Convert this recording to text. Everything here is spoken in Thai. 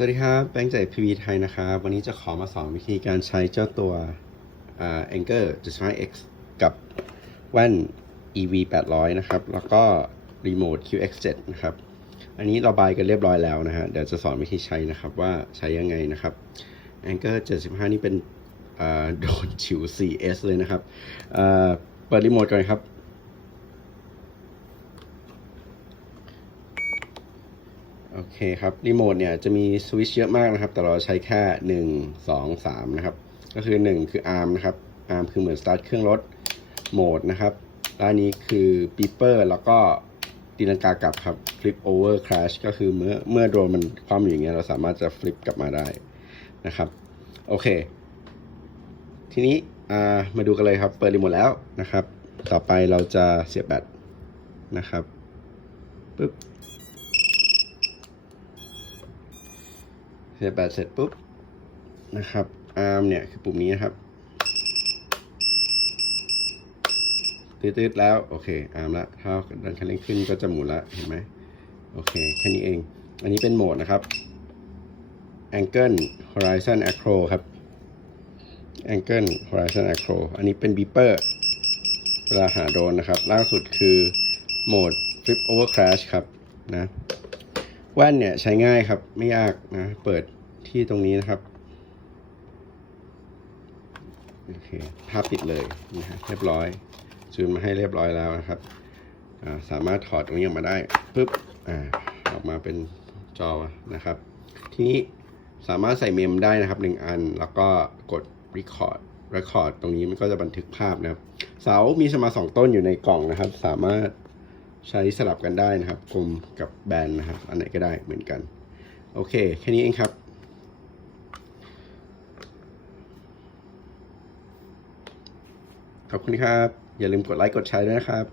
สวัสดีครับ แบงค์จากพีวีไทยนะครับ วันนี้จะขอมาสอนวิธีการใช้เจ้าตัวอ่า Anchor 75X กับแว่น EV 800 นะครับ แล้วก็ Remote QX7 นะครับ อันนี้เราบายกันเรียบร้อยแล้วนะฮะ เดี๋ยวจะสอนวิธีใช้นะครับว่าใช้ยังไงนะครับ Anchor 75 นี่เป็นโดนฉิว 4S เลยนะครับ เปิดรีโมทก่อนครับ โอเคครับ รีโมทเนี่ยจะมีสวิตช์เยอะมากนะครับ แต่เราใช้แค่ 1 2 3 นะครับ ก็คือ 1 คือ ARM นะครับ ARM คือเหมือนสตาร์ทเครื่องรถโหมดนะครับแล้วนนี้คือปีเปอร์แล้วก็ตีลังกากลับครับ flip over crash ก็คือเมื่อเมื่อโดนมันคว่ำอยู่อย่างเงี้ยเราสามารถจะ flip กลับมาได้นะครับ โอเค ทีนี้มาดูกันเลยครับ เปิดรีโมทแล้วนะครับ ต่อไปเราจะเสียบแบตนะครับปึ๊บ เสียบแบตเสร็จปุ๊บนะครับอาร์มเนี่ยคือปุ่มนี้นะครับตืดๆแล้ว โอเคอาร์มละถ้าดันคันเร่งขึ้นก็จะหมุนละเห็นไหมโอเค แค่นี้เอง อันนี้เป็นโหมดนะครับ Angle Horizon Acro ครับ Angle Horizon Acro อันนี้เป็น Beeper เวลาหาโดนนะครับ ล่าสุดคือโหมด Flip Over Crash ครับนะ แว่นเนี่ยใช้ง่ายครับ ไม่ยากนะ เปิดที่ตรงนี้นะครับโอเคภาพปิดเลยนะฮะเรียบร้อยจูนมาให้เรียบร้อยแล้วนะครับสามารถถอดตรงนี้ออกมาได้ปุ๊บอออกมาเป็นจอนะครับ ทีนี้สามารถใส่เมมได้นะครับหนึ่งอัน แล้วก็กด record record ตรงนี้มันก็จะบันทึกภาพนะครับ เสามีสมาสองต้นอยู่ในกล่องนะครับ สามารถ ใช้สลับกันได้นะครับกลมกับแบนนะครับ อันไหนก็ได้เหมือนกัน โอเค แค่นี้เองครับขอบคุณครับ อย่าลืมกดไลค์กดแชร์ด้วยนะครับ